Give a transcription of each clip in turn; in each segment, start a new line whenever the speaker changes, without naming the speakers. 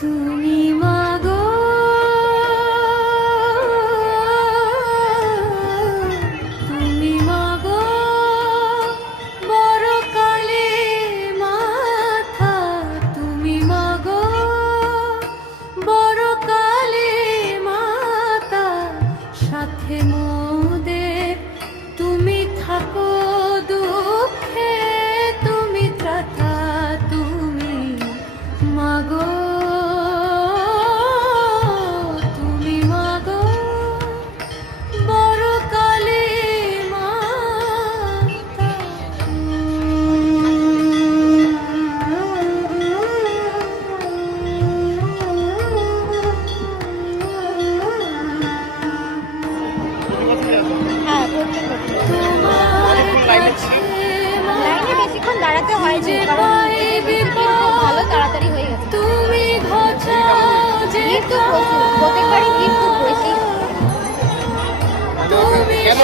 তুমি
দাঁড়াতে হয়নি
যে
ভালো তাড়াতাড়ি হয়ে গেছে।
তুমি
প্রত্যেকবারই ভিড় খুব বেশি
কেন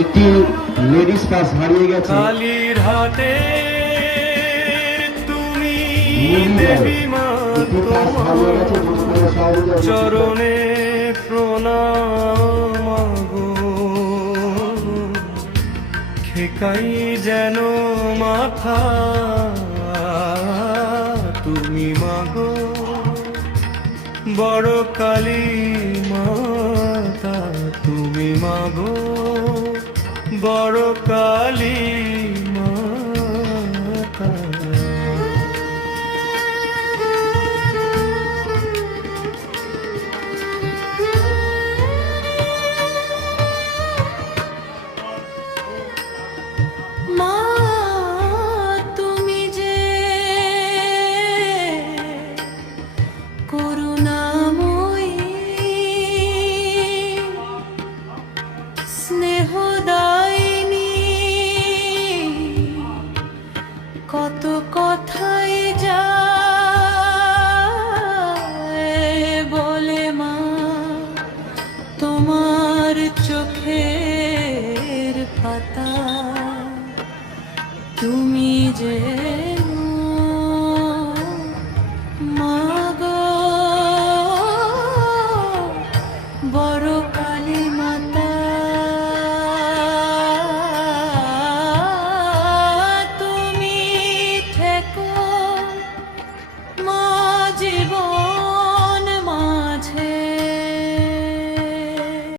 একটি লেডিস পাস হারিয়ে গেছে।
কালীর হাতে তুমি দেবী মা চরণে প্রণাম খেকাই যেন মাথা তুমি মাগো। বড় কালী মাতা তুমি মাগো। বড় কালী
তোমার চোখের পাতা। তুমি যে